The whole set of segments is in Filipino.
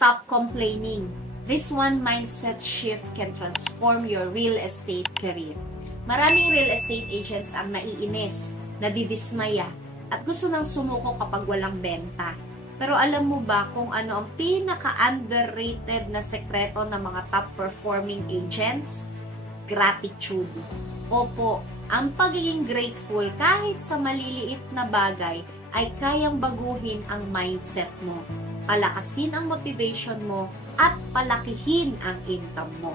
Stop complaining. This one mindset shift can transform your real estate career. Maraming real estate agents ang naiinis, nadidismaya, at gusto nang sumuko kapag walang benta. Pero alam mo ba kung ano ang pinaka-underrated na sekreto ng mga top-performing agents? Gratitude. Opo, ang pagiging grateful kahit sa maliliit na bagay ay kayang baguhin ang mindset mo, palakasin ang motivation mo, at palakihin ang income mo.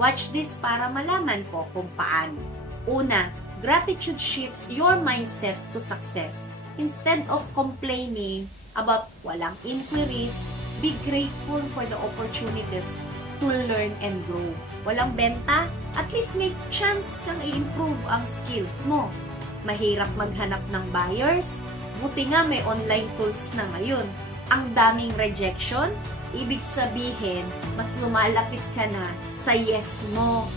Watch this para malaman ko kung paano. Una, gratitude shifts your mindset to success. Instead of complaining about walang inquiries, be grateful for the opportunities to learn and grow. Walang benta, at least may chance kang i-improve ang skills mo. Mahirap maghanap ng buyers, buti nga may online tools na ngayon. Ang daming rejection, ibig sabihin, mas lumalapit ka na sa yes mo.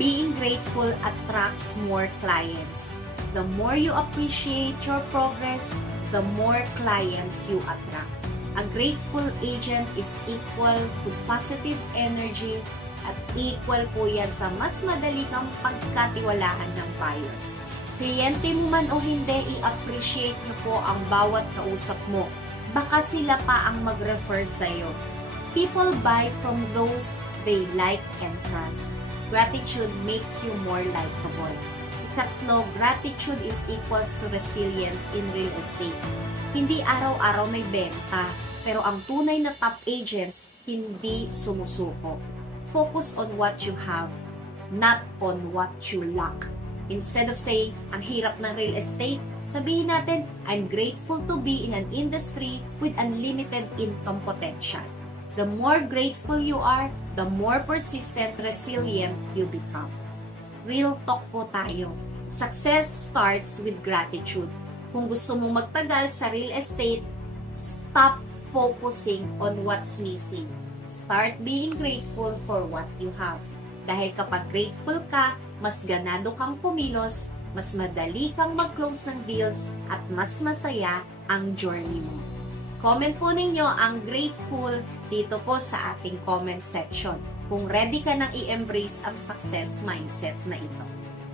Being grateful attracts more clients. The more you appreciate your progress, the more clients you attract. A grateful agent is equal to positive energy at equal po yan sa mas madali kang pagkatiwalaan ng buyers. Kliyente mo man o hindi, i-appreciate niyo po ang bawat kausap mo. Baka sila pa ang mag-refer sa'yo. People buy from those they like and trust. Gratitude makes you more likable. Ikatlo, gratitude is equals to resilience in real estate. Hindi araw-araw may benta, pero ang tunay na top agents hindi sumusuko. Focus on what you have, not on what you lack. Instead of saying, ang hirap ng real estate, sabihin natin, I'm grateful to be in an industry with unlimited income potential. The more grateful you are, the more persistent, resilient you become. Real talk po tayo. Success starts with gratitude. Kung gusto mong magtagal sa real estate, stop focusing on what's missing. Start being grateful for what you have. Dahil kapag grateful ka, mas ganado kang kumilos, mas madali kang mag-close ng deals, at mas masaya ang journey mo. Comment po ninyo ang grateful dito po sa ating comment section kung ready ka nang i-embrace ang success mindset na ito.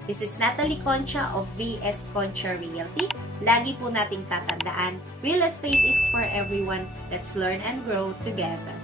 This is Natalie Concha of VS Concha Realty. Lagi po nating tatandaan, real estate is for everyone. Let's learn and grow together.